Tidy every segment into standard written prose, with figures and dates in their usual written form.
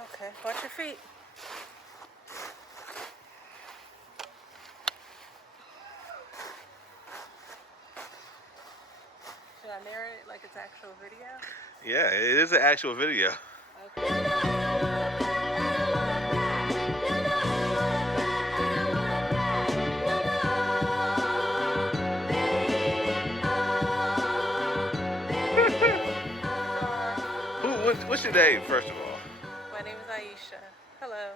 Okay, watch your feet. Should I narrate it like it's actual video? Yeah, it is an actual video. Okay. What's your name, first of all? My name is Aisha. Hello.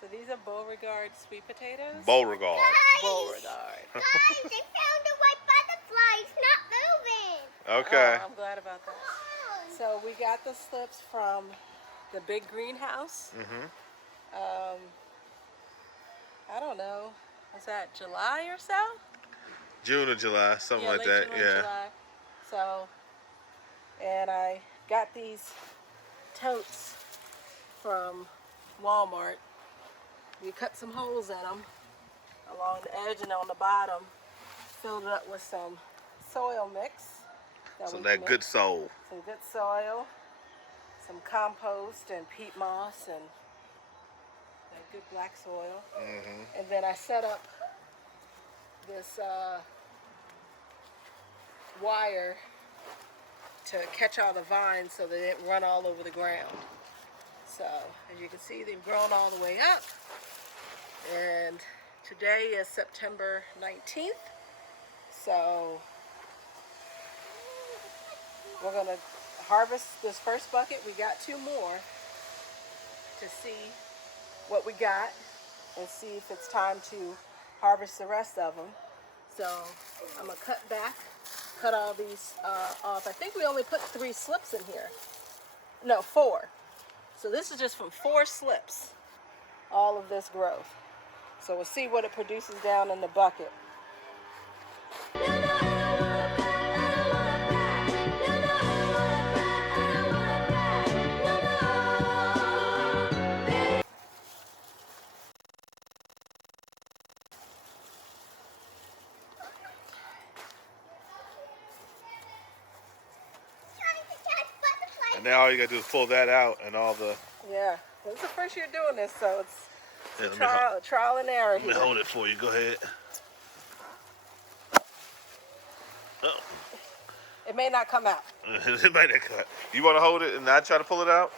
So these are Beauregard sweet potatoes. Beauregard. Beauregard. Guys, they found a white butterfly. It's not moving. Okay. Oh, I'm glad about that. So we got the slips from the big greenhouse. I don't know. Was that July or so? June or July, something like late that. June or Yeah. July. So, and I got these totes from Walmart. We cut some holes in them along the edge and on the bottom. Filled it up with some soil mix. So we that mixed. good soul. Some good soil, some compost and peat moss and that good black soil. And then I set up this wire to catch all the vines so they didn't run all over the ground. So as you can see, they've grown all the way up. And today is September 19th. So we're gonna harvest this first bucket. We got 2 more to see what we got and see if it's time to harvest the rest of them. So I'm gonna cut all these off. I think we only put 3 slips in here. No, 4. So this is just from 4 slips, all of this growth. So we'll see what it produces down in the bucket. And now all you gotta do is pull that out and all the. Yeah, this is the first year doing this, so it's Yeah, trial and error let me here. hold it for you. Go ahead. Oh. It may not come out. It might not cut. You want to hold it and not try to pull it out?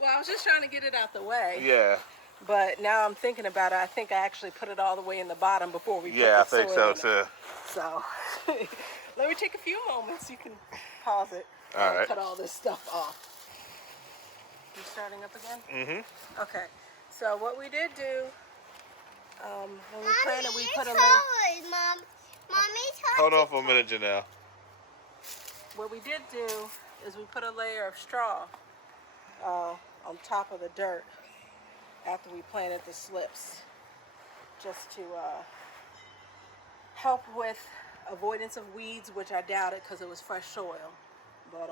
Well, I was just trying to get it out the way. Yeah. But now I'm thinking about it. I think I actually put it all the way in the bottom before we put Yeah, I the think soil so in it. too. So let me take a few moments. You can pause it. All and right. cut all this stuff off. You starting up again? Okay. So what we did do, when we planted, we put a layer. Mommy's Hold on for a minute, Janelle. What we did do is we put a layer of straw on top of the dirt after we planted the slips, just to help with avoidance of weeds, which I doubted because it was fresh soil. But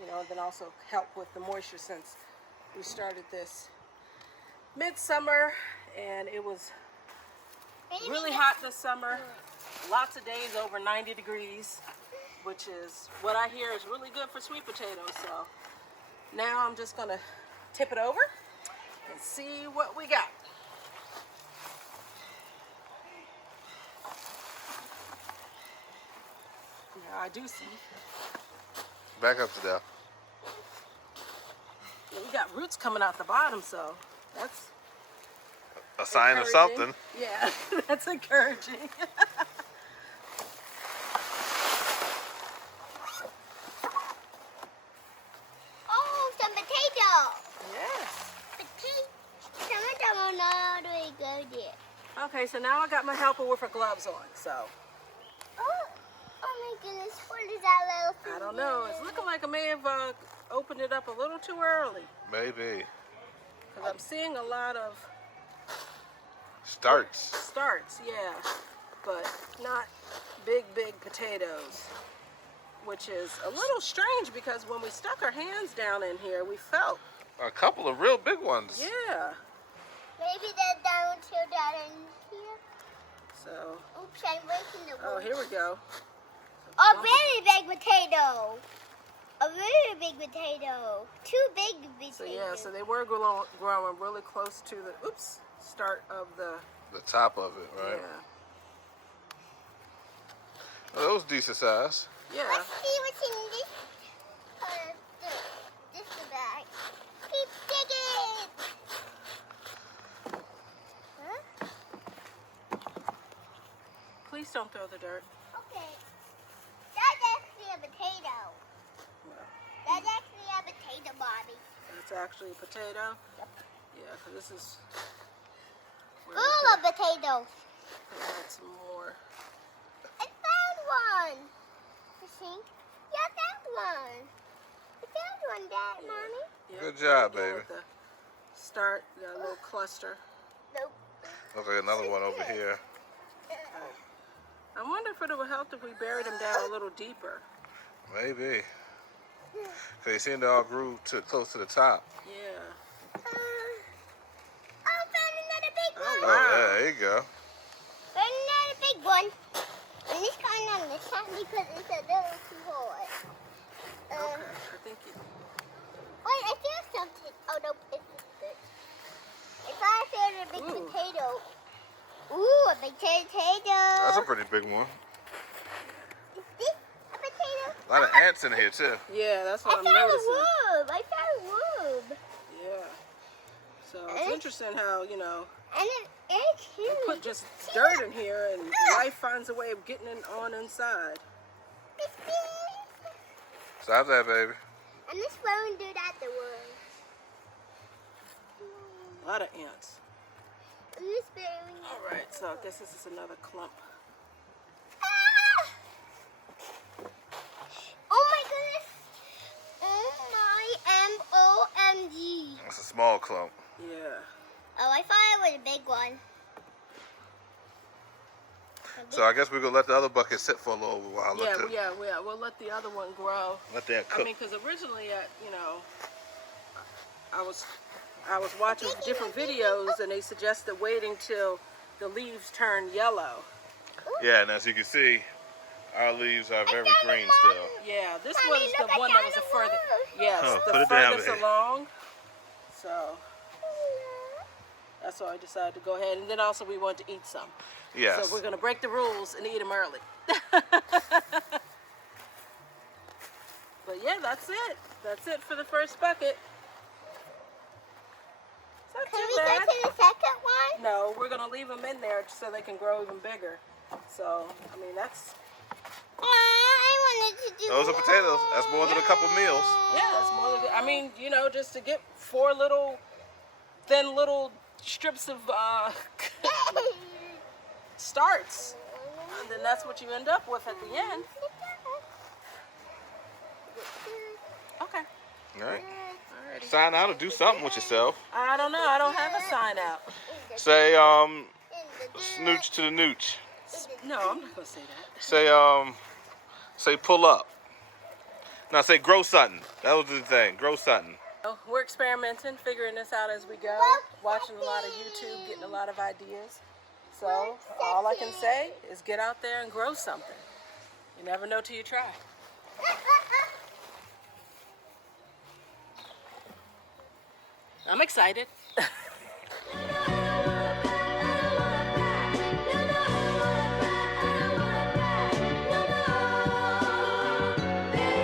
you know, and then also help with the moisture since we started this midsummer and it was really hot this summer. Lots of days over 90 degrees, which is what I hear is really good for sweet potatoes. So now I'm just gonna tip it over and see what we got. Now I do see. Back up to that. We got roots coming out the bottom, so that's A sign of encouraging. something. Yeah, that's encouraging. Oh, some potato. Yes. Some of them are not all the way good yet. Okay, so now I got my helper with her gloves on, so Oh my goodness, what is that little thing? I don't know. It's looking like I may have opened it up a little too early Maybe. because I'm seeing a lot of Starts. starts, yeah, but not big potatoes, which is a little strange because when we stuck our hands down in here, we felt, A couple of real big ones. yeah. Maybe they're down to that in here. So, Oops, I'm breaking the oh, wood. here we go. A very big potato. A very potato. Two big potatoes. So yeah, so they were growing really close to the start of the top of it, right? yeah. Well, that was decent size. Yeah. Let's see what's in this. This is the bag. Keep digging. Huh? Please don't throw the dirt. Okay. That's actually a potato. Well, That's actually a potato, Bobby. it's actually a potato. Yep. Yeah, because this is where Full of potatoes. we could add some more. I found one. You think? Yeah, I found one. I found one, Dad, Yeah. Mommy. Yeah, Good job, again baby. with the start, that little cluster. Nope. Okay, another one over here. I wonder if it would help if we buried them down a little deeper. Maybe. They seem to all grew close to the top. Yeah. Oh, found another big one. Oh, wow. Oh, there you go. Found another big one. And this going on this side because it's a little too hard. Okay, I think you... Wait, I found something. Oh, no, it's this. If I found a big Ooh. potato. Ooh, a big potato. That's a pretty big one. Is this a potato? A lot of ants in here, too. Yeah, that's I what I'm found a noticing. worm. I found a worm. Yeah. So it's interesting how, you know, And it's you huge. put just dirt in here and life finds a way of getting it on inside. Stop that, baby. And this won't do that to worm. A lot of ants. And this berry. All right, so I guess this is another clump. Ah! Oh my goodness. Oh my M-O-M-G. That's a small clump. Oh, Yeah. I thought it was a big one. So I guess we're going to let the other bucket sit for a little while. We'll let the other one grow. Let that cook. I mean, because originally, you know, I was watching different videos and they suggested waiting till the leaves turn yellow. Yeah, and as you can see, our leaves are very green still. Yeah, this Mommy, was look, the I one that found was the a further. worm. Yes, Oh, put the it down, furthest baby. along. So that's why I decided to go ahead. And then also we wanted to eat some. Yes. So we're going to break the rules and eat them early. But yeah, that's it. That's it for the first bucket. It's not Can too we go bad. to the second one? No, we're going to leave them in there so they can grow even bigger. So, I mean, that's... I wanted to do Those are potatoes. That's more than a couple meals. Yeah, that's more than... I mean, you know, just to get 4 little, thin little strips of starts. And then that's what you end up with at the end. Okay. All right. Alrighty. Sign out or do something with yourself. I don't know. I don't have a sign out. Say, snooch to the nooch. No, I'm not going to say that. Say pull up. Now say grow something. That was the thing. Grow something. Oh, we're experimenting, figuring this out as we go, watching a lot of YouTube, getting a lot of ideas. So all I can say is get out there and grow something. You never know till you try. I'm excited.